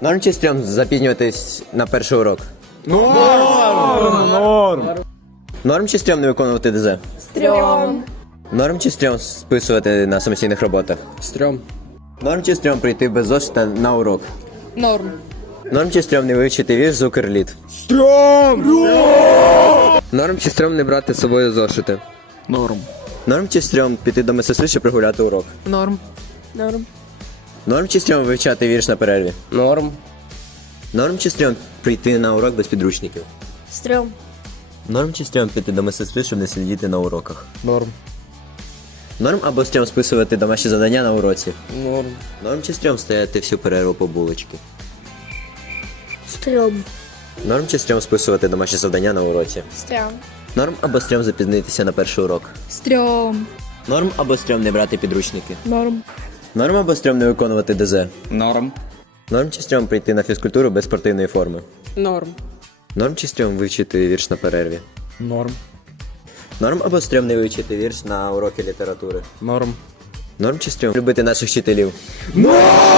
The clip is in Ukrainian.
Норм чи стрьом запізнюватись на перший урок? Норм. Норм чи стрьом не виконувати ДЗ? Стрьом. Норм чи стрьом списувати на самостійних роботах? Стрьом. Норм чи стрьом прийти без зошита на урок? Норм. Норм чи стрьом не вивчити вірш з Укрліт? Стрьом. Норм чи стрьом не брати з собою зошити? Норм. Норм чи стрьом піти до медсестри, щоб прогуляти урок? Норм. Норм. Норм чи стрьом вивчати вірш на перерві? Норм. Норм чи стрьом прийти на урок без підручників? Стрьом. Норм чи стрьом піти до медсестри, щоб не сидіти на уроках? Норм. Норм або стрьом списувати домашні завдання на уроці? Норм. Норм чи стрьом стояти всю перерву по булочки? Стрьом. Норм чи стрьом списувати домашні завдання на уроці? Стрьом. Норм або стрьом запізнитися на перший урок? Стрьом. Норм або стрьом не брати підручники? Норм. Норм або стрьом не виконувати ДЗ? Норм. Норм чи стрьом прийти на фізкультуру без спортивної форми? Норм. Норм чи стрьом вивчити вірш на перерві? Норм. Норм або стрьом не вивчити вірш на уроки літератури? Норм. Норм чи стрьом любити наших вчителів? Норм!